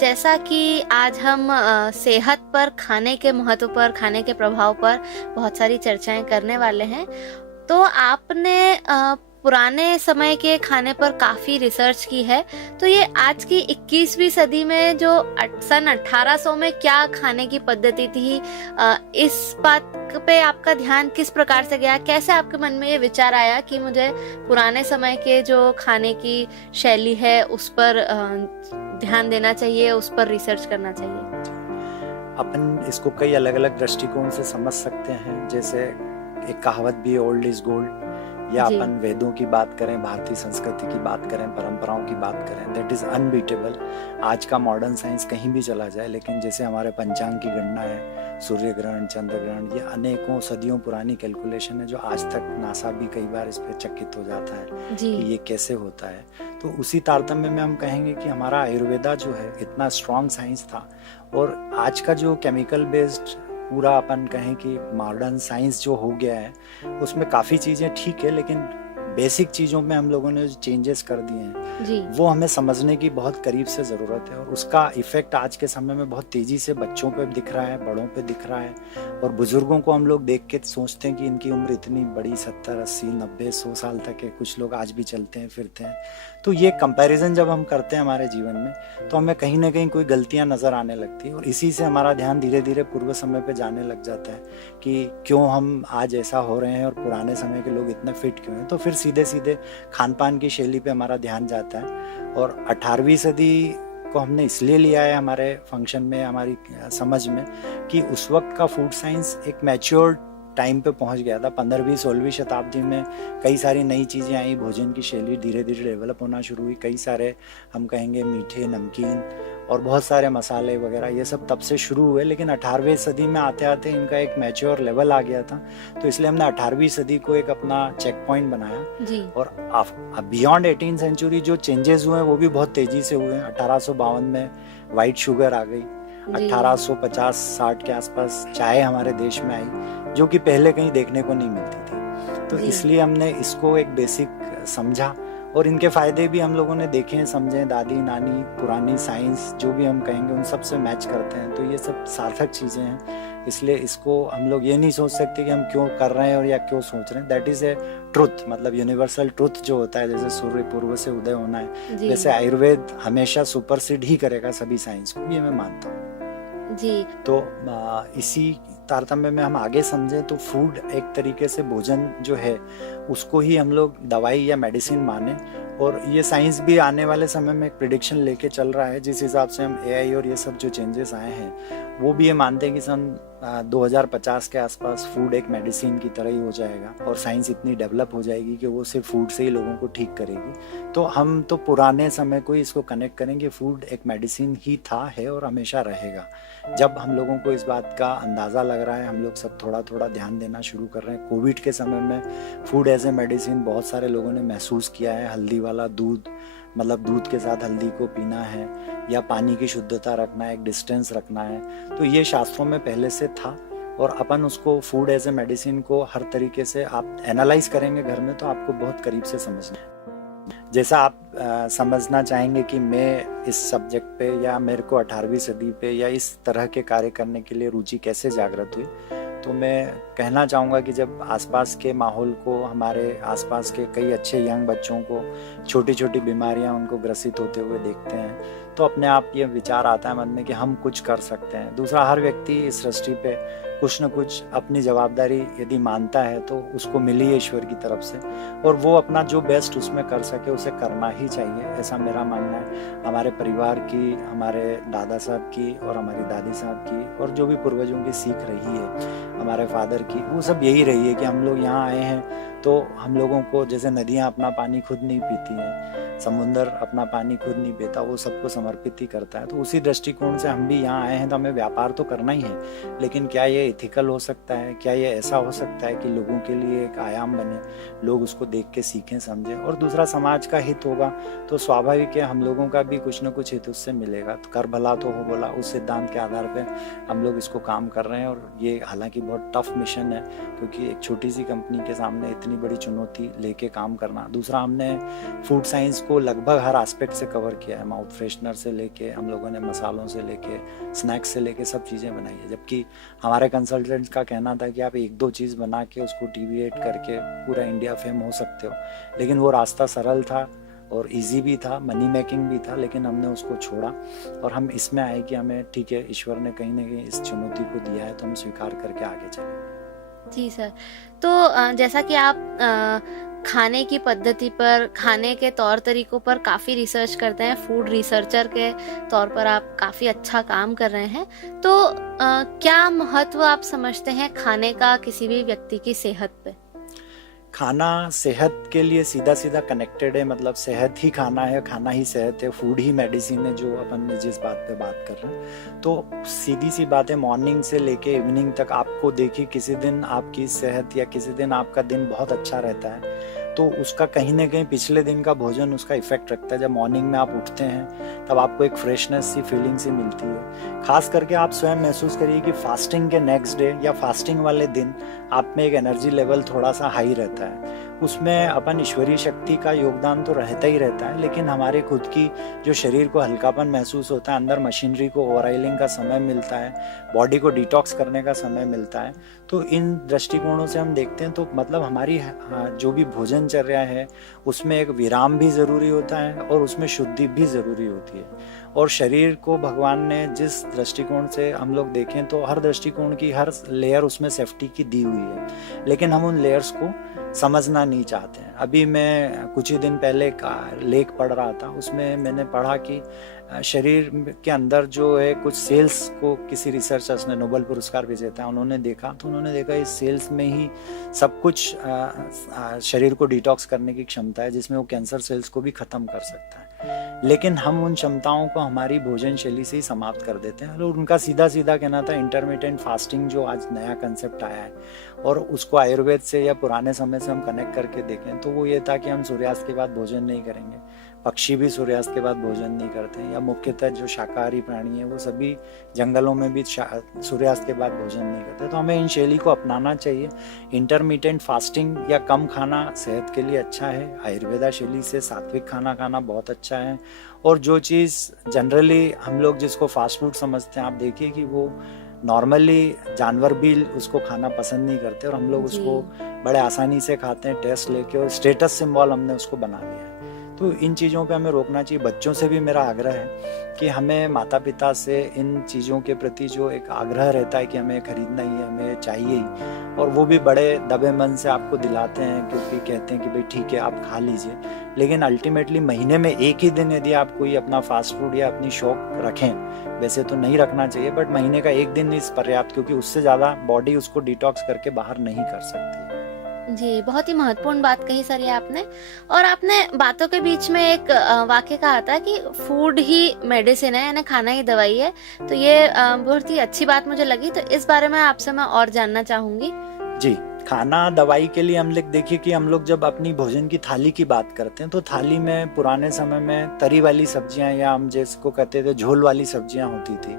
जैसा कि आज हम सेहत पर, खाने के महत्व पर, खाने के प्रभाव पर बहुत सारी चर्चाएँ करने वाले हैं। तो आपने पुराने समय के खाने पर काफ़ी रिसर्च की है, तो ये आज की 21वीं सदी में जो सन 1800 में क्या खाने की पद्धति थी, इस बात पे आपका ध्यान किस प्रकार से गया? कैसे आपके मन में ये विचार आया कि मुझे पुराने समय के जो खाने की शैली है, उस पर ध्यान देना चाहिए, उस पर रिसर्च करना चाहिए? अपन इसको कई अलग-अलग दृष्टिकोण से समझ सकते हैं। जैसे एक कहावत भी है, ओल्ड इज गोल्ड, या जी। अपन वेदों की बात करें, भारतीय संस्कृति की बात करें, परंपराओं की बात करें, दैट इज अनबीटेबल। आज का मॉडर्न साइंस कहीं भी चला जाए, लेकिन जैसे हमारे पंचांग की गणना है, सूर्य ग्रहण, चंद्र ग्रहण, ये अनेकों सदियों पुरानी कैलकुलेशन है, जो आज तक नासा भी कई बार इस पर चकित हो जाता है जी। कि ये कैसे होता है। तो उसी तारतम्य में हम कहेंगे कि हमारा आयुर्वेदा जो है इतना स्ट्रॉन्ग साइंस था, और आज का जो केमिकल बेस्ड पूरा अपन कहें कि मॉडर्न साइंस जो हो गया है, उसमें काफ़ी चीज़ें ठीक है, लेकिन बेसिक चीज़ों में हम लोगों ने जो चेंजेस कर दिए हैं, जी। वो हमें समझने की बहुत करीब से ज़रूरत है। और उसका इफ़ेक्ट आज के समय में बहुत तेज़ी से बच्चों पे दिख रहा है, बड़ों पे दिख रहा है, और बुज़ुर्गों को हम लोग देख के सोचते हैं कि इनकी उम्र इतनी बड़ी, 70, 80, 90, 100 साल तक है, कुछ लोग आज भी चलते हैं फिरते हैं। तो ये कंपैरिजन जब हम करते हैं हमारे जीवन में, तो हमें कहीं ना कहीं कोई गलतियां नज़र आने लगती है, और इसी से हमारा ध्यान धीरे धीरे पूर्व समय पे जाने लग जाता है कि क्यों हम आज ऐसा हो रहे हैं और पुराने समय के लोग इतने फिट क्यों हैं। तो फिर सीधे सीधे खान पान की शैली पे हमारा ध्यान जाता है। और 18वीं सदी को हमने इसलिए लिया है हमारे फंक्शन में, हमारी समझ में, कि उस वक्त का फूड साइंस एक मैच्योर्ड टाइम पे पहुंच गया था। 15वीं 16वीं शताब्दी में कई सारी नई चीज़ें आई, भोजन की शैली धीरे धीरे डेवलप होना शुरू हुई, कई सारे हम कहेंगे मीठे, नमकीन और बहुत सारे मसाले वगैरह, ये सब तब से शुरू हुए। लेकिन 18वीं सदी में आते आते इनका एक मैच्योर लेवल आ गया था, तो इसलिए हमने 18वीं सदी को एक अपना चेक पॉइंट बनाया। जी। और बियॉन्ड 18 सेंचुरी जो चेंजेस हुए हैं वो भी बहुत तेज़ी से हुए हैं। 1852 में वाइट शुगर आ गई, जी। 1850-60 के आसपास चाय हमारे देश में आई, जो कि पहले कहीं देखने को नहीं मिलती थी। तो जी। इसलिए हमने इसको एक बेसिक समझा, और इनके फायदे भी हम लोगों ने देखे हैं, समझे। दादी नानी पुरानी साइंस जो भी हम कहेंगे उन सब से मैच करते हैं, तो ये सब सार्थक चीज़ें हैं। इसलिए इसको हम लोग ये नहीं सोच सकते कि हम क्यों कर रहे हैं और या क्यों सोच रहे हैं। दैट इज़ ए ट्रुथ, मतलब यूनिवर्सल ट्रुथ जो होता है, जैसे सूर्य पूर्व से उदय होना है, जी। वैसे आयुर्वेद हमेशा सुपरसीड ही करेगा सभी साइंस को, ये मैं मानता हूँ। जी। तो इसी तारतम्य में हम आगे समझें तो फूड एक तरीके से भोजन जो है उसको ही हम लोग दवाई या मेडिसिन माने। और ये साइंस भी आने वाले समय में एक प्रिडिक्शन लेके चल रहा है, जिस हिसाब से हम एआई और ये सब जो चेंजेस आए हैं, वो भी ये मानते हैं कि सन 2050 के आसपास फूड एक मेडिसिन की तरह ही हो जाएगा, और साइंस इतनी डेवलप हो जाएगी कि वो सिर्फ फूड से ही लोगों को ठीक करेगी। तो हम तो पुराने समय को ही इसको कनेक्ट करेंगे, फूड एक मेडिसिन ही था, है और हमेशा रहेगा। जब हम लोगों को इस बात का अंदाज़ा लग रहा है, हम लोग सब थोड़ा थोड़ा ध्यान देना शुरू कर रहे हैं। कोविड के समय में फूड एज ए मेडिसिन बहुत सारे लोगों ने महसूस किया है। हल्दी वाला दूध, मतलब दूध के साथ हल्दी को पीना है, या पानी की शुद्धता रखना है, एक डिस्टेंस रखना है, तो ये शास्त्रों में पहले से था। और अपन उसको फूड एज ए मेडिसिन को हर तरीके से आप एनालाइज करेंगे घर में, तो आपको बहुत करीब से समझना। जैसा आप समझना चाहेंगे कि मैं इस सब्जेक्ट पे, या मेरे को 18वीं सदी पे या इस तरह के कार्य करने के लिए रुचि कैसे जागृत हुई, तो मैं कहना चाहूँगा कि जब आसपास के माहौल को, हमारे आसपास के कई अच्छे यंग बच्चों को छोटी छोटी बीमारियां उनको ग्रसित होते हुए देखते हैं, तो अपने आप ये विचार आता है मन में कि हम कुछ कर सकते हैं। दूसरा, हर व्यक्ति इस सृष्टि पे कुछ न कुछ अपनी जवाबदारी यदि मानता है तो उसको मिली है ईश्वर की तरफ से, और वो अपना जो बेस्ट उसमें कर सके उसे करना ही चाहिए, ऐसा मेरा मानना है। हमारे परिवार की, हमारे दादा साहब की और हमारी दादी साहब की, और जो भी पूर्वजों की सीख रही है, हमारे फादर की, वो सब यही रही है कि हम लोग यहाँ आए हैं तो हम लोगों को, जैसे नदियाँ अपना पानी खुद नहीं पीती हैं, समुंदर अपना पानी खुद नहीं पीता, वो सबको समर्पित ही करता है। तो उसी दृष्टिकोण से हम भी यहाँ आए हैं, तो हमें व्यापार तो करना ही है, लेकिन क्या ये इथिकल हो सकता है, क्या ये ऐसा हो सकता है कि लोगों के लिए एक आयाम बने, लोग उसको देख के सीखें समझें। और दूसरा, समाज का हित होगा तो स्वाभाविक है हम लोगों का भी कुछ न कुछ हित उससे मिलेगा। तो कर भला तो हो भला, उस सिद्धांत के आधार पर हम लोग इसको काम कर रहे हैं। और ये हालांकि बहुत टफ मिशन है, क्योंकि एक छोटी सी कंपनी के सामने इतनी बड़ी चुनौती लेके काम करना। दूसरा, हमने फूड साइंस उसको लगभग हर एस्पेक्ट से कवर किया है। माउथ फ्रेशनर से लेके हम लोगों ने मसालों से लेके स्नैक्स से लेके सब चीज़ें बनाई है। जबकि हमारे कंसल्टेंट्स का कहना था कि आप 1-2 चीज़ बना के उसको डिविएट करके पूरा इंडिया फेम हो सकते हो, लेकिन वो रास्ता सरल था और इजी भी था, मनी मेकिंग भी था, लेकिन हमने उसको छोड़ा और हम इसमें आए कि हमें ठीक है, ईश्वर ने कहीं ना कहीं इस चुनौती को दिया है तो हम स्वीकार करके आगे चले। जी सर। तो जैसा कि आप खाने की पद्धति पर, खाने के तौर तरीकों पर काफ़ी रिसर्च करते हैं, फूड रिसर्चर के तौर पर आप काफ़ी अच्छा काम कर रहे हैं, तो क्या महत्व आप समझते हैं खाने का किसी भी व्यक्ति की सेहत पे? खाना सेहत के लिए सीधा सीधा कनेक्टेड है, मतलब सेहत ही खाना है, खाना ही सेहत है, फूड ही मेडिसिन है, जो अपन ने जिस बात पे बात कर रहे हैं। तो सीधी सी बात है, मॉर्निंग से लेके इवनिंग तक आपको देखिए, किसी दिन आपकी सेहत या किसी दिन आपका दिन बहुत अच्छा रहता है तो उसका कहीं ना कहीं पिछले दिन का भोजन उसका इफेक्ट रखता है। जब मॉर्निंग में आप उठते हैं तब आपको एक फ्रेशनेस सी फीलिंग सी मिलती है। खास करके आप स्वयं महसूस करिए कि फास्टिंग के नेक्स्ट डे या फास्टिंग वाले दिन आप में एक एनर्जी लेवल थोड़ा सा हाई रहता है। उसमें अपन ईश्वरीय शक्ति का योगदान तो रहता ही रहता है, लेकिन हमारे खुद की जो शरीर को हल्कापन महसूस होता है, अंदर मशीनरी को ओवरऑयलिंग का समय मिलता है, बॉडी को डिटॉक्स करने का समय मिलता है। तो इन दृष्टिकोणों से हम देखते हैं तो मतलब हमारी जो भी भोजनचर्या है उसमें एक विराम भी ज़रूरी होता है और उसमें शुद्धि भी ज़रूरी होती है। और शरीर को भगवान ने जिस दृष्टिकोण से हम लोग देखें तो हर दृष्टिकोण की हर लेयर उसमें सेफ्टी की दी हुई है, लेकिन हम उन लेयर्स को समझना नहीं चाहते हैं। अभी मैं कुछ ही दिन पहले एक लेख पढ़ रहा था, उसमें मैंने पढ़ा कि शरीर के अंदर जो है कुछ सेल्स को किसी रिसर्चर्स ने, नोबेल पुरस्कार विजेता, उन्होंने देखा इस सेल्स में ही सब कुछ शरीर को डिटॉक्स करने की क्षमता है, जिसमें वो कैंसर सेल्स को भी खत्म कर सकता है। लेकिन हम उन क्षमताओं को हमारी भोजन शैली से ही समाप्त कर देते हैं। और उनका सीधा सीधा कहना था इंटरमिटेंट फास्टिंग, जो आज नया कंसेप्ट आया है और उसको आयुर्वेद से या पुराने समय से हम कनेक्ट करके देखें तो वो ये था कि हम सूर्यास्त के बाद भोजन नहीं करेंगे। पक्षी भी सूर्यास्त के बाद भोजन नहीं करते हैं, या मुख्यतः जो शाकाहारी प्राणी है वो सभी जंगलों में भी सूर्यास्त के बाद भोजन नहीं करते। तो हमें इन शैली को अपनाना चाहिए। इंटरमिटेंट फास्टिंग या कम खाना सेहत के लिए अच्छा है। आयुर्वेदा शैली से सात्विक खाना खाना बहुत अच्छा है। और जो चीज़ जनरली हम लोग जिसको फास्ट फूड समझते हैं, आप देखिए कि वो नॉर्मली जानवर भी उसको खाना पसंद नहीं करते और हम लोग उसको बड़े आसानी से खाते हैं टेस्ट लेके, और स्टेटस सिंबल हमने उसको बना लिया है। तो इन चीज़ों पे हमें रोकना चाहिए। बच्चों से भी मेरा आग्रह है कि हमें माता पिता से इन चीज़ों के प्रति जो एक आग्रह रहता है कि हमें खरीदना ही है, हमें चाहिए ही, और वो भी बड़े दबे मन से आपको दिलाते हैं क्योंकि कहते हैं कि भाई ठीक है आप खा लीजिए, लेकिन अल्टीमेटली महीने में एक ही दिन यदि आप कोई अपना फास्ट फूड या अपनी शौक रखें, वैसे तो नहीं रखना चाहिए, बट महीने का एक दिन इस पर्याप्त, क्योंकि उससे ज़्यादा बॉडी उसको डिटॉक्स करके बाहर नहीं कर सकती। जी, बहुत ही महत्वपूर्ण बात कही सर ये आपने। और आपने बातों के बीच में एक वाक्य कहा था कि फूड ही मेडिसिन है, यानी खाना ही दवाई है। तो ये बहुत ही अच्छी बात मुझे लगी, तो इस बारे में आपसे मैं और जानना चाहूंगी। जी, खाना दवाई के लिए हम लोग देखिए कि हम लोग जब अपनी भोजन की थाली की बात करते हैं तो थाली में पुराने समय में तरी वाली सब्जियां, या हम जिसको कहते थे झोल वाली सब्जियां होती थी।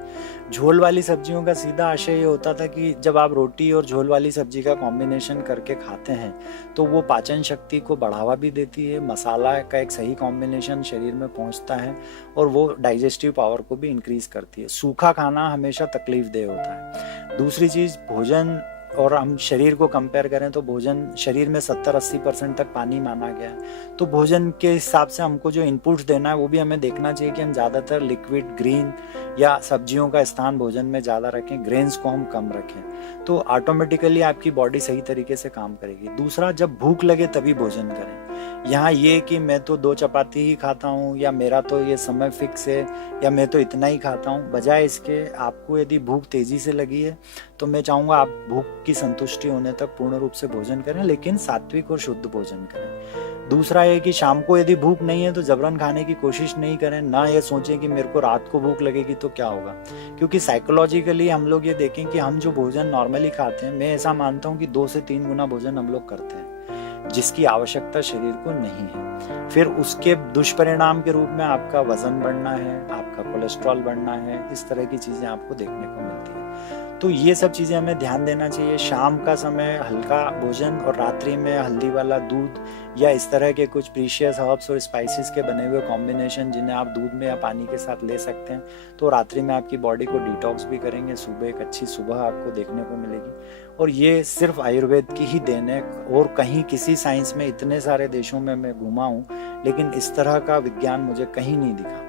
झोल वाली सब्जियों का सीधा आशय ये होता था कि जब आप रोटी और झोल वाली सब्जी का कॉम्बिनेशन करके खाते हैं तो वो पाचन शक्ति को बढ़ावा भी देती है, मसाला का एक सही कॉम्बिनेशन शरीर में पहुंचता है और वो डाइजेस्टिव पावर को भी इंक्रीज करती है। सूखा खाना हमेशा तकलीफदेह होता है। दूसरी चीज़, भोजन और हम शरीर को कंपेयर करें तो भोजन शरीर में 70-80% तक पानी माना गया है। तो भोजन के हिसाब से हमको जो इनपुट्स देना है वो भी हमें देखना चाहिए कि हम ज़्यादातर लिक्विड, ग्रीन या सब्जियों का स्थान भोजन में ज़्यादा रखें, ग्रेन्स को हम कम रखें, तो ऑटोमेटिकली आपकी बॉडी सही तरीके से काम करेगी। दूसरा, जब भूख लगे तभी भोजन करें। यहाँ ये कि मैं तो 2 चपाती ही खाता हूँ या मेरा तो ये समय फिक्स है या मैं तो इतना ही खाता हूँ, बजाय इसके आपको यदि भूख तेजी से लगी है तो मैं चाहूँगा आप भूख की संतुष्टि होने तक पूर्ण रूप से भोजन करें, लेकिन सात्विक और शुद्ध भोजन करें। दूसरा है कि शाम को यदि भूख नहीं है तो जबरन खाने की कोशिश नहीं करें। ना ये सोचें कि मेरे को रात को भूख लगेगी तो क्या होगा, क्योंकि साइकोलॉजिकली हम लोग ये देखें कि हम जो भोजन नॉर्मली खाते हैं, मैं ऐसा मानता हूँ कि 2 से 3 गुना भोजन हम लोग करते हैं जिसकी आवश्यकता शरीर को नहीं है। फिर उसके दुष्परिणाम के रूप में आपका वजन बढ़ना है, आपका कोलेस्ट्रॉल बढ़ना है, इस तरह की चीजें आपको देखने को मिलती है। तो ये सब चीज़ें हमें ध्यान देना चाहिए। शाम का समय हल्का भोजन और रात्रि में हल्दी वाला दूध या इस तरह के कुछ प्रीशियस हर्ब्स और स्पाइसेस के बने हुए कॉम्बिनेशन जिन्हें आप दूध में या पानी के साथ ले सकते हैं, तो रात्रि में आपकी बॉडी को डिटॉक्स भी करेंगे। सुबह एक अच्छी सुबह आपको देखने को मिलेगी। और ये सिर्फ आयुर्वेद की ही देन है, और कहीं किसी साइंस में इतने सारे देशों में मैं घूमा हूँ, लेकिन इस तरह का विज्ञान मुझे कहीं नहीं दिखा।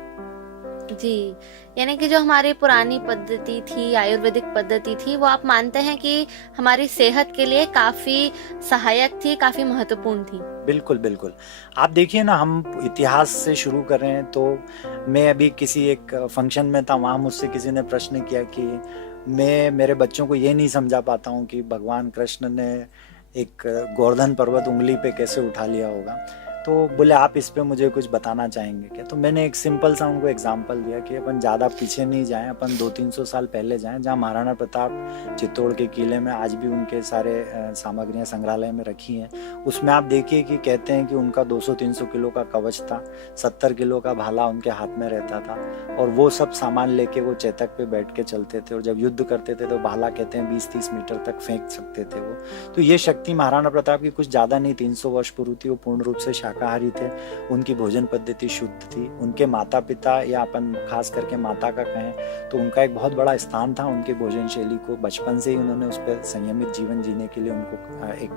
जी, यानी कि जो हमारी पुरानी पद्धति थी, आयुर्वेदिक पद्धति थी, वो आप मानते हैं कि हमारी सेहत के लिए काफी सहायक थी, काफी महत्वपूर्ण थी। बिल्कुल बिल्कुल। आप देखिए ना, हम इतिहास से शुरू कर रहे हैं तो मैं अभी किसी एक फंक्शन में था, वहाँ मुझसे किसी ने प्रश्न किया कि मैं मेरे बच्चों को ये नहीं समझा पाता हूँ कि भगवान कृष्ण ने एक गोवर्धन पर्वत उंगली पे कैसे उठा लिया होगा। तो बोले आप इस पे मुझे कुछ बताना चाहेंगे क्या? तो मैंने एक सिंपल सा उनको एग्जांपल दिया कि अपन ज़्यादा पीछे नहीं जाएं, अपन 200-300 साल पहले जाएं, जहां महाराणा प्रताप चित्तौड़ के किले में आज भी उनके सारे सामग्रियां संग्रहालय में रखी हैं। उसमें आप देखिए कि कहते हैं कि उनका 200-300 किलो का कवच था, 70 किलो का भाला उनके हाथ में रहता था, और वो सब सामान लेके वो चेतक पे बैठ के चलते थे, और जब युद्ध करते थे तो भाला कहते हैं 20-30 मीटर तक फेंक सकते थे वो। तो ये शक्ति महाराणा प्रताप की कुछ ज़्यादा नहीं, 300 वर्ष पूर्व थी। वो पूर्ण रूप से शाकाहारी थे, उनकी भोजन पद्धति शुद्ध थी। उनके माता पिता, या अपन खास करके माता का कहें तो उनका एक बहुत बड़ा स्थान था उनके भोजन शैली को। बचपन से ही उन्होंने उस पर संयमित जीवन जीने के लिए उनको एक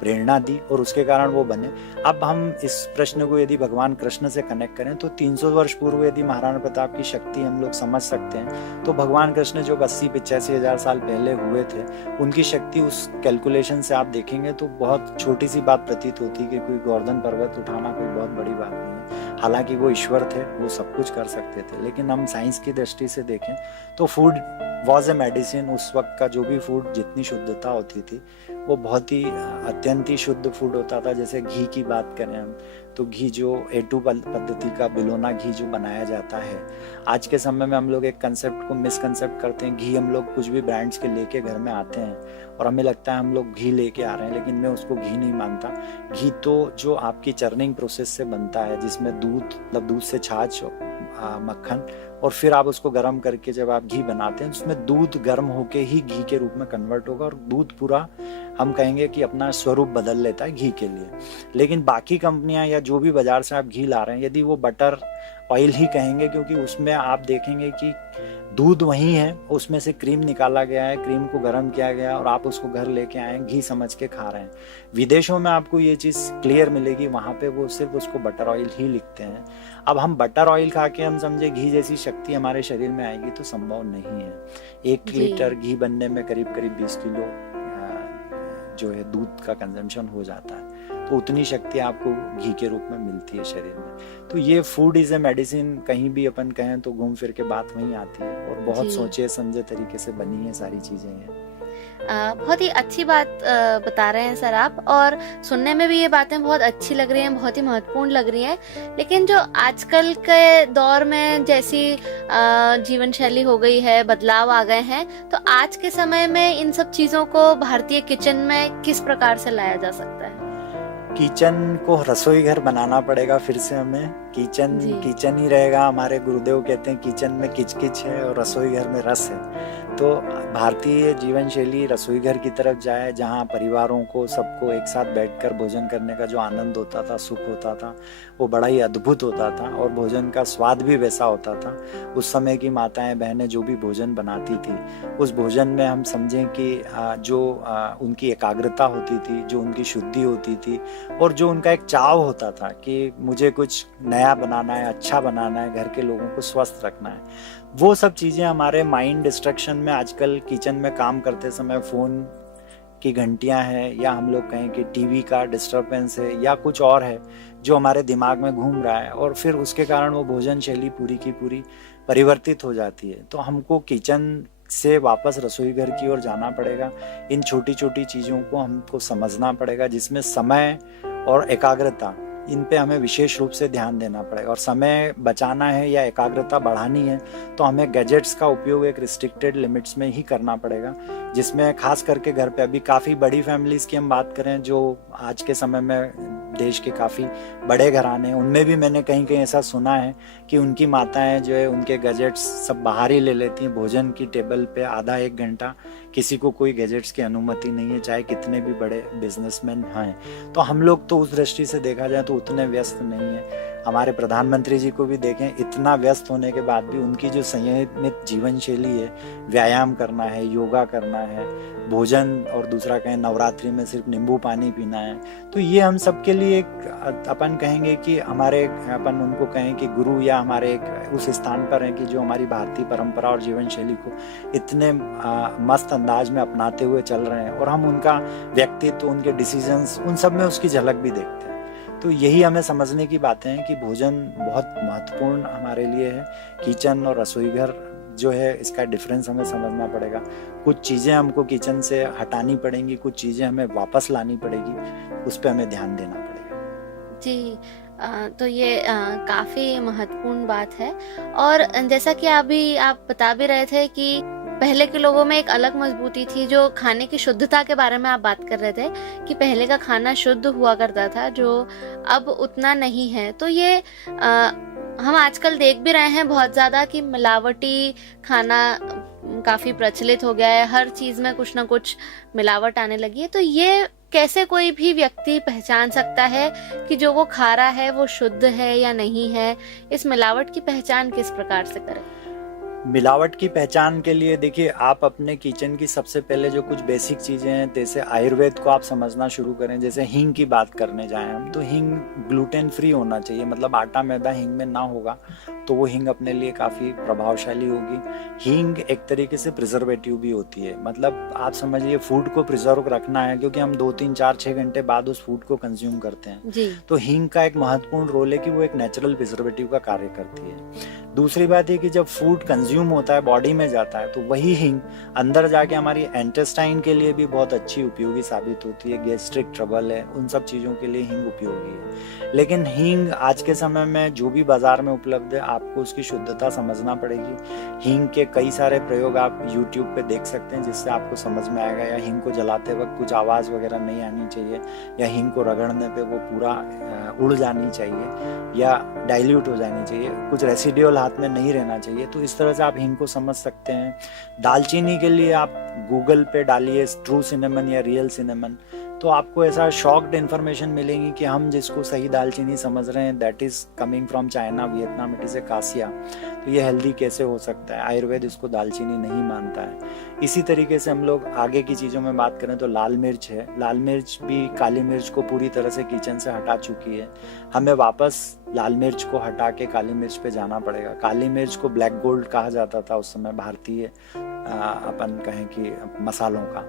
प्रेरणा दी, और उसके कारण वो बने। अब हम इस प्रश्न को यदि भगवान कृष्ण से कनेक्ट करें तो 300 वर्ष पूर्व यदि महाराणा प्रताप की शक्ति हम लोग समझ सकते हैं, तो भगवान कृष्ण जो 80-85 हजार साल पहले हुए थे, उनकी शक्ति उस कैलकुलेशन से आप देखेंगे तो बहुत छोटी सी बात प्रतीत होती है कि कोई गोवर्धन पर्वत उठाना कोई बहुत बड़ी बात नहीं है। हालांकि वो ईश्वर थे, वो सब कुछ कर सकते थे, लेकिन हम साइंस की दृष्टि से देखें तो फूड वॉज ए मेडिसिन। उस वक्त का जो भी फूड, जितनी शुद्धता होती थी, वो बहुत ही अत्यंत ही शुद्ध फूड होता था। जैसे घी की बात करें हम, तो घी जो A2 पद्धति का बिलोना घी जो बनाया जाता है, आज के समय में हम लोग एक कंसेप्ट को मिसकंसेप्ट करते हैं। घी हम लोग कुछ भी ब्रांड्स के लेके घर में आते हैं और हमें लगता है हम लोग घी लेके आ रहे हैं, लेकिन मैं उसको घी नहीं मानता। घी तो जो आपकी चर्निंग प्रोसेस से बनता है, जिसमें दूध, मतलब दूध से छाछ, मक्खन, और फिर आप उसको गर्म करके जब आप घी बनाते हैं, उसमें दूध गर्म होके ही घी के रूप में कन्वर्ट होगा, और दूध पूरा हम कहेंगे कि अपना स्वरूप बदल लेता है घी के लिए। लेकिन बाकी कंपनियां या जो भी बाजार से आप घी ला रहे हैं, यदि वो बटर ऑयल ही कहेंगे, क्योंकि उसमें आप देखेंगे कि दूध वही है, उसमें से क्रीम निकाला गया है, क्रीम को गर्म किया गया और आप उसको घर लेके आए, घी समझ के खा रहे हैं। विदेशों में आपको ये चीज़ क्लियर मिलेगी, वहाँ पे वो सिर्फ उसको बटर ऑयल ही लिखते हैं। अब हम बटर ऑयल खा के हम समझे घी जैसी शक्ति हमारे शरीर में आएगी, तो संभव नहीं है। 1 लीटर घी बनने में करीब करीब 20 किलो जो है दूध का कंजम्पशन हो जाता है, तो उतनी शक्ति आपको घी के रूप में मिलती है शरीर में। तो ये फूड इज ए मेडिसिन, कहीं भी अपन कहें तो घूम फिर के बात वहीं आती है, और बहुत सोचे समझे तरीके से बनी है सारी चीजें हैं। बहुत ही अच्छी बात बता रहे हैं सर आप, और सुनने में भी ये बातें बहुत अच्छी लग रही हैं, बहुत ही महत्वपूर्ण लग रही हैं। लेकिन जो आजकल के दौर में जैसी जीवन शैली हो गई है, बदलाव आ गए हैं, तो आज के समय में इन सब चीजों को भारतीय किचन में किस प्रकार से लाया जा सकता है? किचन को रसोई घर बनाना पड़ेगा फिर से हमें। किचन ही रहेगा। हमारे गुरुदेव कहते हैं किचन में किचकिच है और रसोई घर में रस है। तो भारतीय जीवन शैली रसोई घर की तरफ जाए, जहाँ परिवारों को सबको एक साथ बैठकर भोजन करने का जो आनंद होता था, सुख होता था, वो बड़ा ही अद्भुत होता था, और भोजन का स्वाद भी वैसा होता था। उस समय की माताएं बहनें जो भी भोजन बनाती थी, उस भोजन में हम समझें कि जो उनकी एकाग्रता होती थी, जो उनकी शुद्धि होती थी, और जो उनका एक चाव होता था कि मुझे कुछ नया बनाना है, अच्छा बनाना है, घर के लोगों को स्वस्थ रखना है, वो सब चीज़ें हमारे माइंड डिस्ट्रक्शन में आजकल किचन में काम करते समय फ़ोन की घंटियां हैं, या हम लोग कहें कि टीवी का डिस्टर्बेंस है, या कुछ और है जो हमारे दिमाग में घूम रहा है, और फिर उसके कारण वो भोजन शैली पूरी की पूरी परिवर्तित हो जाती है। तो हमको किचन से वापस रसोई घर की ओर जाना पड़ेगा। इन छोटी छोटी चीज़ों को हमको समझना पड़ेगा, जिसमें समय और एकाग्रता इन पे हमें विशेष रूप से ध्यान देना पड़ेगा। और समय बचाना है या एकाग्रता बढ़ानी है तो हमें गैजेट्स का उपयोग एक रिस्ट्रिक्टेड लिमिट्स में ही करना पड़ेगा, जिसमें खास करके घर पे अभी काफ़ी बड़ी फैमिलीज़ की हम बात करें जो आज के समय में देश के काफ़ी बड़े घराने हैं, उनमें भी मैंने कहीं कहीं ऐसा सुना है कि उनकी माताएं जो है उनके गैजेट्स सब बाहर ही ले लेती हैं। भोजन की टेबल पे आधा एक घंटा किसी को कोई गैजेट्स की अनुमति नहीं है, चाहे कितने भी बड़े बिजनेसमैन हैं। तो हम लोग तो उस दृष्टि से देखा जाए तो उतने व्यस्त नहीं है। हमारे प्रधानमंत्री जी को भी देखें, इतना व्यस्त होने के बाद भी उनकी जो संयमित जीवन शैली है, व्यायाम करना है, योगा करना है, भोजन, और दूसरा कहें नवरात्रि में सिर्फ नींबू पानी पीना है, तो ये हम सबके लिए एक अपन कहेंगे कि हमारे अपन उनको कहें कि गुरु या हमारे एक उस स्थान पर हैं कि जो हमारी भारतीय परंपरा और जीवन शैली को इतने मस्त अंदाज में अपनाते हुए चल रहे हैं, और हम उनका व्यक्तित्व, उनके डिसीजंस, उन सब में उसकी झलक भी देखते हैं। तो यही हमें समझने की बातें हैं कि भोजन बहुत महत्वपूर्ण हमारे लिए है। किचन और रसोई घर जो है, इसका डिफरेंस हमें समझना पड़ेगा। कुछ चीज़ें हमको किचन से हटानी पड़ेंगी, कुछ चीज़ें हमें वापस लानी पड़ेगी, उस पर हमें ध्यान देना पड़ेगा। जी, तो ये काफ़ी महत्वपूर्ण बात है। और जैसा कि अभी आप बता भी रहे थे कि पहले के लोगों में एक अलग मजबूती थी, जो खाने की शुद्धता के बारे में आप बात कर रहे थे कि पहले का खाना शुद्ध हुआ करता था, जो अब उतना नहीं है। तो ये हम आजकल देख भी रहे हैं बहुत ज़्यादा कि मिलावटी खाना काफ़ी प्रचलित हो गया है, हर चीज़ में कुछ ना कुछ मिलावट आने लगी है। तो ये कैसे कोई भी व्यक्ति पहचान सकता है कि जो वो खा रहा है वो शुद्ध है या नहीं है? इस मिलावट की पहचान किस प्रकार से करें? मिलावट की पहचान के लिए देखिए, आप अपने किचन की सबसे पहले जो कुछ बेसिक चीज़ें हैं, जैसे आयुर्वेद को आप समझना शुरू करें। जैसे हींग की बात करने जाएं हम, तो हींग ग्लूटेन फ्री होना चाहिए, मतलब आटा मैदा हींग में ना होगा तो वो हींग अपने लिए काफ़ी प्रभावशाली होगी। हींग एक तरीके से प्रिजर्वेटिव भी होती है, मतलब आप समझिए फूड को प्रिजर्व रखना है, क्योंकि हम 2, 3, 4, 6 घंटे बाद उस फूड को कंज्यूम करते हैं। जी। तो हींग का एक महत्वपूर्ण रोल है कि वो एक नेचुरल प्रिजर्वेटिव का कार्य करती है। दूसरी बात है कि जब फूड कंज्यूम होता है, बॉडी में जाता है, तो वही हींग अंदर जाके हमारी इंटेस्टाइन के लिए भी बहुत अच्छी उपयोगी साबित होती है। गैस्ट्रिक ट्रबल है, उन सब चीज़ों के लिए हींग उपयोगी है। लेकिन हींग आज के समय में जो भी बाजार में उपलब्ध है, आपको उसकी शुद्धता समझना पड़ेगी। हींग के कई सारे प्रयोग आप यूट्यूब पे देख सकते हैं, जिससे आपको समझ में आएगा। या हींग को जलाते वक्त कुछ आवाज़ वगैरह नहीं आनी चाहिए, या हींग को रगड़ने पे वो पूरा उड़ जानी चाहिए या डाइल्यूट हो जानी चाहिए, कुछ रेसिड्यूअल हाथ में नहीं रहना चाहिए। तो इस तरह से आप हींग को समझ सकते हैं। दालचीनी के लिए आप गूगल पे डालिए ट्रू सिनेमन या रियल सिनेमन, तो आपको ऐसा शॉक्ड इन्फॉर्मेशन मिलेगी कि हम जिसको सही दालचीनी समझ रहे हैं, that is coming from China, Vietnam, it is a cassia, तो ये हेल्दी कैसे हो सकता है? आयुर्वेद इसको दालचीनी नहीं मानता है। इसी तरीके से हम लोग आगे की चीज़ों में बात करें तो लाल मिर्च है। लाल मिर्च भी काली मिर्च को पूरी तरह से किचन से हटा चुकी है। हमें वापस लाल मिर्च को हटा के काली मिर्च पे जाना पड़ेगा। काली मिर्च को ब्लैक गोल्ड कहा जाता था उस समय, भारतीय अपन कहें कि मसालों का,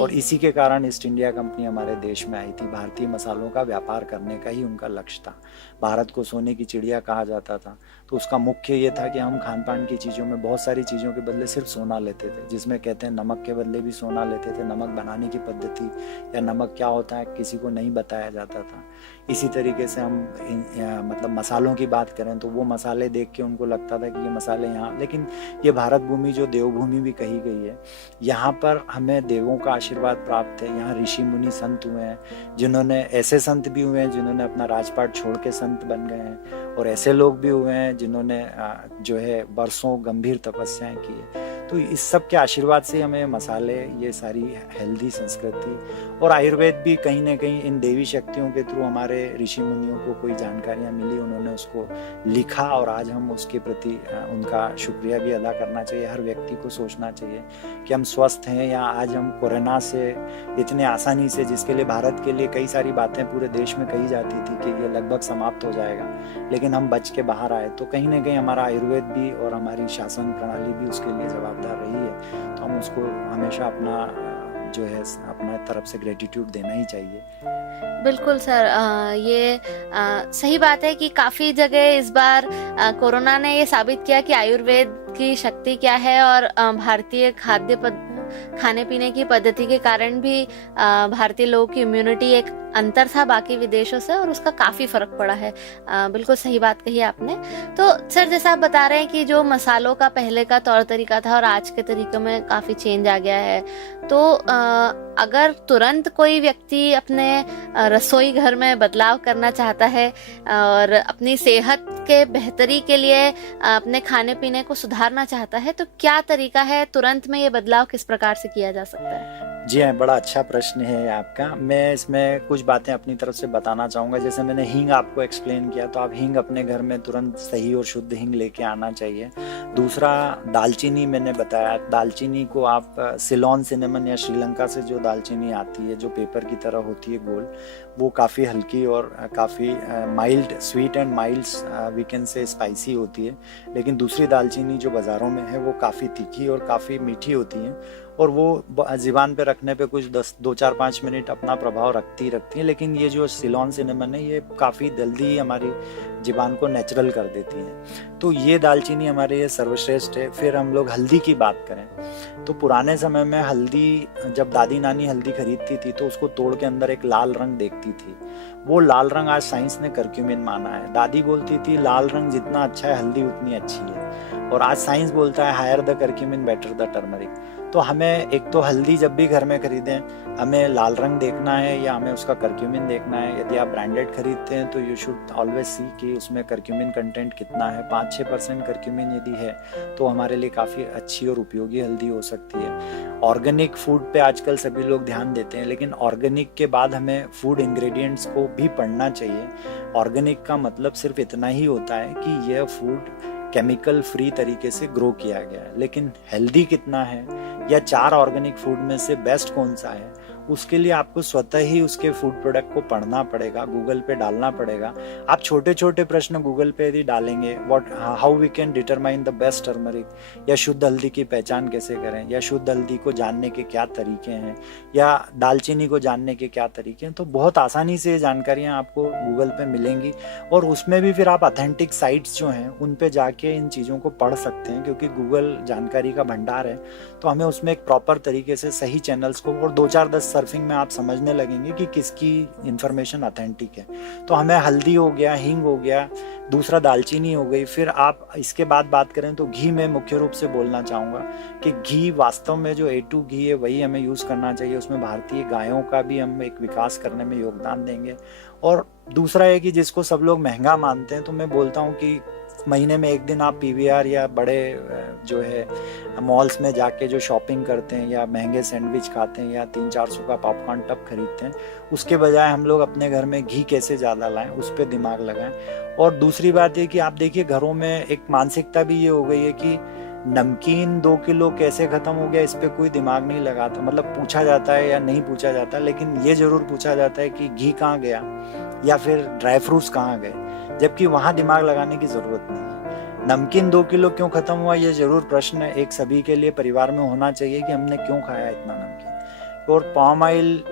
और इसी के कारण ईस्ट इंडिया कंपनी हमारे देश में आई थी। भारतीय मसालों का व्यापार करने का ही उनका लक्ष्य था। भारत को सोने की चिड़िया कहा जाता था, तो उसका मुख्य ये था कि हम खान पान की चीज़ों में बहुत सारी चीज़ों के बदले सिर्फ सोना लेते थे, जिसमें कहते हैं नमक के बदले भी सोना लेते थे। नमक बनाने की पद्धति या नमक क्या होता है किसी को नहीं बताया जाता था। इसी तरीके से हम मतलब मसालों की बात करें तो वो मसाले देख के उनको लगता था कि ये मसाले यहाँ, लेकिन ये भारत भूमि जो देवभूमि भी कही गई है, यहाँ पर हमें देवों का आशीर्वाद प्राप्त है। यहाँ ऋषि मुनि संत हुए हैं, जिन्होंने ऐसे संत भी हुए हैं जिन्होंने अपना राजपाट छोड़ के संत बन गए हैं, और ऐसे लोग भी हुए हैं जिन्होंने जो है वर्षों गंभीर तपस्याएं की है। तो इस सब के आशीर्वाद से हमें मसाले, ये सारी हेल्दी संस्कृति और आयुर्वेद भी कहीं ना कहीं इन देवी शक्तियों के थ्रू हमारे ऋषि मुनियों को कोई जानकारियाँ मिली, उन्होंने उसको लिखा, और आज हम उसके प्रति उनका शुक्रिया भी अदा करना चाहिए। हर व्यक्ति को सोचना चाहिए कि हम स्वस्थ हैं, या आज हम कोरोना से इतने आसानी से, जिसके लिए भारत के लिए कई सारी बातें पूरे देश में कही जाती थी कि ये लगभग समाप्त हो जाएगा, लेकिन हम बच के बाहर आए। तो कहीं ना कहीं हमारा आयुर्वेद भी और हमारी शासन प्रणाली भी उसके लिए जवाबदार रही है। तो हम उसको हमेशा अपना जो है अपना तरफ से ग्रेटिट्यूड देना ही चाहिए। बिल्कुल सर, ये सही बात है कि काफ़ी जगह इस बार कोरोना ने ये साबित किया कि आयुर्वेद की शक्ति क्या है, और भारतीय खाने पीने की पद्धति के कारण भी भारतीय लोगों की इम्यूनिटी एक अंतर था बाकी विदेशों से और उसका काफ़ी फ़र्क पड़ा है। बिल्कुल सही बात कही आपने। तो सर जैसे आप बता रहे हैं कि जो मसालों का पहले का तौर तरीका था और आज के तरीक़ों में काफ़ी चेंज आ गया है। तो अगर तुरंत कोई व्यक्ति अपने रसोई घर में बदलाव करना चाहता है और अपनी सेहत के बेहतरी के लिए अपने खाने पीने को सुधारना चाहता है, तो क्या तरीका है, तुरंत में ये बदलाव किस प्रकार से किया जा सकता है? जी हाँ, बड़ा अच्छा प्रश्न है आपका। मैं इसमें कुछ बातें अपनी तरफ से बताना चाहूँगा। जैसे मैंने हींग आपको एक्सप्लेन किया, तो आप हींग अपने घर में तुरंत सही और शुद्ध हींग लेके आना चाहिए। दूसरा, दालचीनी मैंने बताया, दालचीनी को आप सिलोन सिनेमन या श्रीलंका से जो दालचीनी आती है, जो पेपर की तरह होती है गोल, वो काफ़ी हल्की और काफ़ी mild, sweet and mild, we can say spicy होती है। लेकिन दूसरी दालचीनी जो बाज़ारों में है वो काफ़ी तीखी और काफ़ी मीठी होती है और वो ज़ुबान पे रखने पे कुछ 2-4-5 मिनट अपना प्रभाव रखती है। लेकिन ये जो सिलोन सिनेमन है, ये काफ़ी जल्दी हमारी ज़ुबान को नेचुरल कर देती है। तो ये दालचीनी हमारे लिए सर्वश्रेष्ठ है। फिर हम लोग हल्दी की बात करें, तो पुराने समय में हल्दी, जब दादी नानी हल्दी खरीदती थी तो उसको तोड़ के अंदर एक लाल रंग देखती थी। वो लाल रंग आज साइंस ने करक्यूमिन माना है। दादी बोलती थी लाल रंग जितना अच्छा है हल्दी उतनी अच्छी है, और आज साइंस बोलता है higher the curcumin better the turmeric. तो हमें एक तो हल्दी जब भी घर में खरीदें, हमें लाल रंग देखना है या हमें उसका करक्यूमिन देखना है। यदि आप ब्रांडेड खरीदते हैं तो यू शुड ऑलवेज सी कि उसमें करक्यूमिन कंटेंट कितना है। 5-6% करक्यूमिन यदि है तो हमारे लिए काफ़ी अच्छी और उपयोगी हल्दी हो सकती है। ऑर्गेनिक फूड पे आजकल सभी लोग ध्यान देते हैं, लेकिन ऑर्गेनिक के बाद हमें फूड इंग्रेडिएंट्स को भी पढ़ना चाहिए। ऑर्गेनिक का मतलब सिर्फ इतना ही होता है कि यह फूड केमिकल फ्री तरीके से ग्रो किया गया है, लेकिन हेल्दी कितना है या 4 ऑर्गेनिक फूड में से बेस्ट कौन सा है, उसके लिए आपको स्वतः ही उसके फूड प्रोडक्ट को पढ़ना पड़ेगा, गूगल पे डालना पड़ेगा। आप छोटे छोटे प्रश्न गूगल पे यदि डालेंगे, how we can determine the best turmeric, या शुद्ध हल्दी की पहचान कैसे करें, या शुद्ध हल्दी को जानने के क्या तरीके हैं, या दालचीनी को जानने के क्या तरीके हैं, तो बहुत आसानी से ये जानकारियाँ आपको गूगल पे मिलेंगी। और उसमें भी फिर आप ऑथेंटिक साइट्स जो हैं उन पे जाके इन चीज़ों को पढ़ सकते हैं, क्योंकि गूगल जानकारी का भंडार है। तो हमें उसमें एक प्रॉपर तरीके से सही चैनल्स को, और 2-4-10 सर्फिंग में आप समझने लगेंगे कि किसकी इन्फॉर्मेशन ऑथेंटिक है। तो हमें हल्दी हो गया, हींग हो गया, दूसरा दालचीनी हो गई। फिर आप इसके बाद बात करें तो घी में मुख्य रूप से बोलना चाहूँगा कि घी वास्तव में जो A2 घी है वही हमें यूज़ करना चाहिए। उसमें भारतीय गायों का भी हम एक विकास करने में योगदान देंगे। और दूसरा है कि जिसको सब लोग महंगा मानते हैं, तो मैं बोलता हूँ कि महीने में एक दिन आप PVR या बड़े जो है मॉल्स में जाके जो शॉपिंग करते हैं या महंगे सैंडविच खाते हैं या 300-400 का पॉपकॉर्न टब खरीदते हैं, उसके बजाय हम लोग अपने घर में घी कैसे ज़्यादा लाएं, उस पर दिमाग लगाएं। और दूसरी बात है कि आप देखिए घरों में एक मानसिकता भी ये हो गई है कि नमकीन 2 किलो कैसे ख़त्म हो गया, इस पर कोई दिमाग नहीं लगाता। मतलब पूछा जाता है या नहीं पूछा जाता, लेकिन ये ज़रूर पूछा जाता है कि घी कहाँ गया या फिर ड्राई फ्रूट्स कहाँ गए, जबकि वहाँ दिमाग लगाने की ज़रूरत नहीं है। नमकीन 2 किलो क्यों ख़त्म हुआ, ये ज़रूर प्रश्न एक सभी के लिए परिवार में होना चाहिए कि हमने क्यों खाया इतना नमकीन। और पाम ऑयल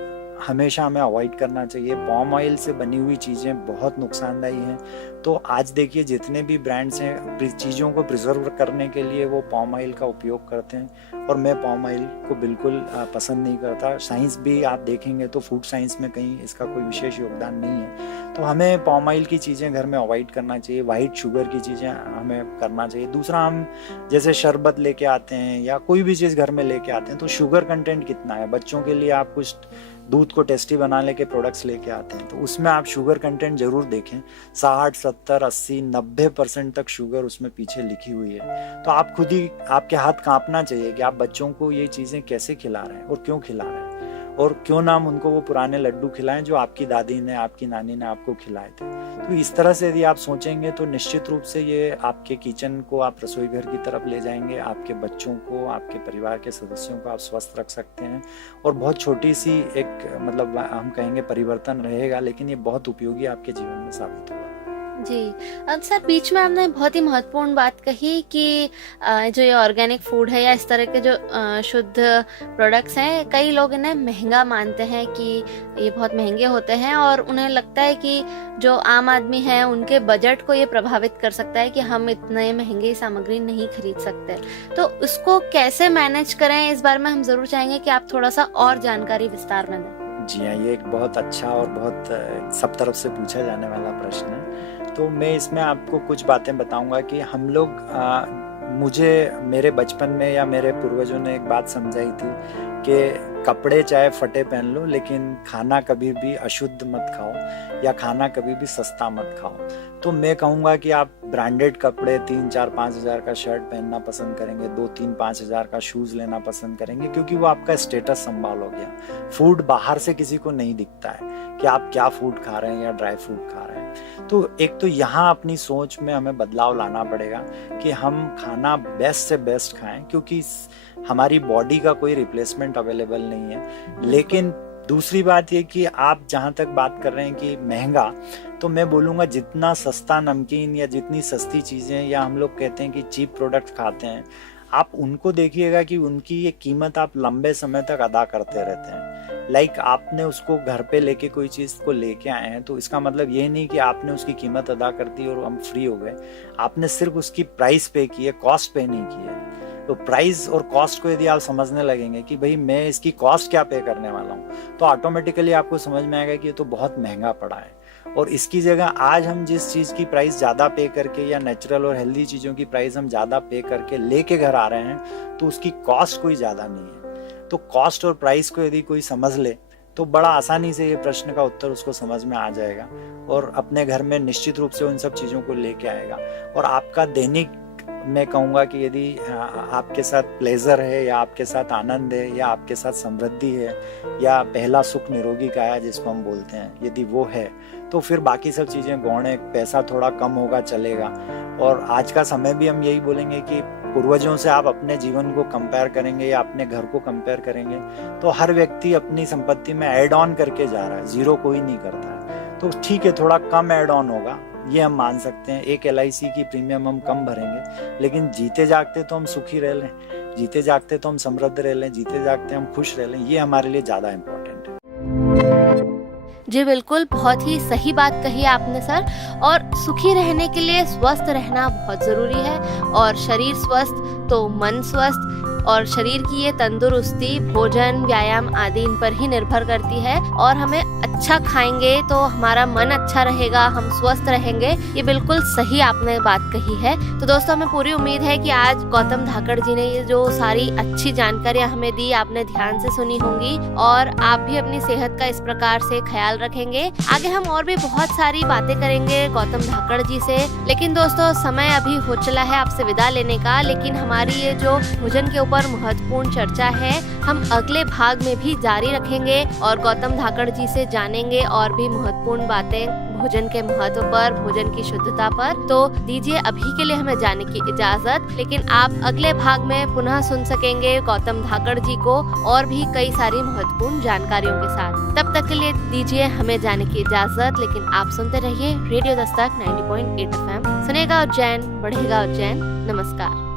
हमेशा हमें अवॉइड करना चाहिए। पाम ऑयल से बनी हुई चीज़ें बहुत नुकसानदायी हैं। तो आज देखिए जितने भी ब्रांड्स हैं चीज़ों को प्रिजर्व करने के लिए वो पाम ऑयल का उपयोग करते हैं, और मैं पाम ऑयल को बिल्कुल पसंद नहीं करता। साइंस भी आप देखेंगे तो फूड साइंस में कहीं इसका कोई विशेष योगदान नहीं है। तो हमें पाम ऑयल की चीज़ें घर में अवॉइड करना चाहिए। वाइट शुगर की चीज़ें हमें करना चाहिए। दूसरा, हम जैसे शरबत लेके आते हैं या कोई भी चीज़ घर में लेके आते हैं तो शुगर कंटेंट कितना है। बच्चों के लिए आप कुछ दूध को टेस्टी बनाने के प्रोडक्ट्स लेके आते हैं तो उसमें आप शुगर कंटेंट जरूर देखें। 60, 70, 80, 90% तक शुगर उसमें पीछे लिखी हुई है। तो आप खुद ही, आपके हाथ कांपना चाहिए कि आप बच्चों को ये चीज़ें कैसे खिला रहे हैं और क्यों खिला रहे हैं, और क्यों ना हम उनको वो पुराने लड्डू खिलाएं जो आपकी दादी ने, आपकी नानी ने आपको खिलाए थे। तो इस तरह से यदि आप सोचेंगे तो निश्चित रूप से ये आपके किचन को आप रसोई घर की तरफ ले जाएंगे, आपके बच्चों को, आपके परिवार के सदस्यों को आप स्वस्थ रख सकते हैं, और बहुत छोटी सी एक मतलब हम कहेंगे परिवर्तन रहेगा, लेकिन ये बहुत उपयोगी आपके जीवन में साबित होगा। जी। अब सर बीच में आपने बहुत ही महत्वपूर्ण बात कही कि जो ये ऑर्गेनिक फूड है या इस तरह के जो शुद्ध प्रोडक्ट्स हैं, कई लोग इन्हें महंगा मानते हैं कि ये बहुत महंगे होते हैं, और उन्हें लगता है कि जो आम आदमी है उनके बजट को ये प्रभावित कर सकता है कि हम इतने महंगी सामग्री नहीं खरीद सकते। तो उसको कैसे मैनेज करें, इस बारे में हम ज़रूर चाहेंगे कि आप थोड़ा सा और जानकारी विस्तार में दें। जी हाँ, ये एक बहुत अच्छा और बहुत सब तरफ से पूछा जाने वाला प्रश्न है। तो मैं इसमें आपको कुछ बातें बताऊँगा कि हम लोग मुझे मेरे बचपन में या मेरे पूर्वजों ने एक बात समझाई थी कि कपड़े चाहे फटे पहन लो, लेकिन खाना कभी भी अशुद्ध मत खाओ या खाना कभी भी सस्ता मत खाओ। तो मैं कहूँगा कि आप ब्रांडेड कपड़े 3-4-5 हज़ार का शर्ट पहनना पसंद करेंगे, 2-3-5 हज़ार का शूज़ लेना पसंद करेंगे, क्योंकि वो आपका स्टेटस संभाल हो गया। फूड बाहर से किसी को नहीं दिखता है कि आप क्या फूड खा रहे हैं या ड्राई फ्रूट खा रहे हैं। तो एक तो यहाँ अपनी सोच में हमें बदलाव लाना पड़ेगा कि हम खाना बेस्ट से बेस्ट खाएं, क्योंकि हमारी बॉडी का कोई रिप्लेसमेंट अवेलेबल नहीं है। लेकिन दूसरी बात ये कि आप जहाँ तक बात कर रहे हैं कि महंगा, तो मैं बोलूँगा जितना सस्ता नमकीन या जितनी सस्ती चीज़ें या हम लोग कहते हैं कि चीप प्रोडक्ट खाते हैं, आप उनको देखिएगा कि उनकी ये कीमत आप लंबे समय तक अदा करते रहते हैं। लाइक आपने उसको घर पे लेके कोई चीज़ को लेके आए हैं, तो इसका मतलब ये नहीं कि आपने उसकी कीमत अदा कर दी और हम फ्री हो गए। आपने सिर्फ उसकी प्राइस पे की है, कॉस्ट पे नहीं की है। तो प्राइस और कॉस्ट को यदि आप समझने लगेंगे कि भाई मैं इसकी कॉस्ट क्या पे करने वाला हूँ, तो ऑटोमेटिकली आपको समझ में आएगा कि ये तो बहुत महंगा पड़ा है। और इसकी जगह आज हम जिस चीज़ की प्राइस ज़्यादा पे करके या नेचुरल और हेल्दी चीज़ों की प्राइस हम ज़्यादा पे करके लेके घर आ रहे हैं, तो उसकी कॉस्ट कोई ज़्यादा नहीं है। तो कॉस्ट और प्राइस को यदि कोई समझ ले, तो बड़ा आसानी से ये प्रश्न का उत्तर उसको समझ में आ जाएगा और अपने घर में निश्चित रूप से उन सब चीज़ों को लेके आएगा। और आपका दैनिक, मैं कहूँगा कि यदि आपके साथ प्लेजर है या आपके साथ आनंद है या आपके साथ समृद्धि है या पहला सुख निरोगी काया जिसको हम बोलते हैं, यदि वो है, तो फिर बाकी सब चीज़ें गौण है। पैसा थोड़ा कम होगा चलेगा। और आज का समय भी हम यही बोलेंगे कि पूर्वजों से आप अपने जीवन को कंपेयर करेंगे या अपने घर को कंपेयर करेंगे, तो हर व्यक्ति अपनी संपत्ति में ऐड ऑन करके जा रहा है, जीरो कोई नहीं करता है। तो ठीक है, थोड़ा कम ऐड ऑन होगा, ये हम मान सकते हैं। एक LIC की प्रीमियम हम कम भरेंगे, लेकिन जीते जागते तो हम सुखी रह लें, जीते जागते तो हम समृद्ध रह लें, जीते जागते हम खुश रह लें, ये हमारे लिए ज़्यादा इम्पोर्टेंट है। जी बिल्कुल, बहुत ही सही बात कही आपने सर। और सुखी रहने के लिए स्वस्थ रहना बहुत ज़रूरी है, और शरीर स्वस्थ तो मन स्वस्थ, और शरीर की ये तंदुरुस्ती भोजन, व्यायाम आदि इन पर ही निर्भर करती है। और हमें अच्छा खाएंगे तो हमारा मन अच्छा रहेगा, हम स्वस्थ रहेंगे। ये बिल्कुल सही आपने बात कही है। तो दोस्तों, हमें पूरी उम्मीद है कि आज गौतम धाकड़ जी ने ये जो सारी अच्छी जानकारियां हमें दी, आपने ध्यान से सुनी होंगी और आप भी अपनी सेहत का इस प्रकार से ख्याल रखेंगे। आगे हम और भी बहुत सारी बातें करेंगे गौतम धाकड़ जी से, लेकिन दोस्तों समय अभी हो चला है आपसे विदा लेने का। लेकिन हमारी ये जो भोजन के ऊपर महत्वपूर्ण चर्चा है, हम अगले भाग में भी जारी रखेंगे और गौतम धाकड़ जी से जानेंगे और भी महत्वपूर्ण बातें भोजन के महत्व पर, भोजन की शुद्धता पर। तो दीजिए अभी के लिए हमें जाने की इजाजत, लेकिन आप अगले भाग में पुनः सुन सकेंगे गौतम धाकड़ जी को और भी कई सारी महत्वपूर्ण जानकारियों के साथ। तब तक के लिए दीजिए हमें जाने की इजाजत, लेकिन आप सुनते रहिए रेडियो दस्तक 90.8 FM। सुनेगा उज्जैन, बढ़ेगा उज्जैन। नमस्कार।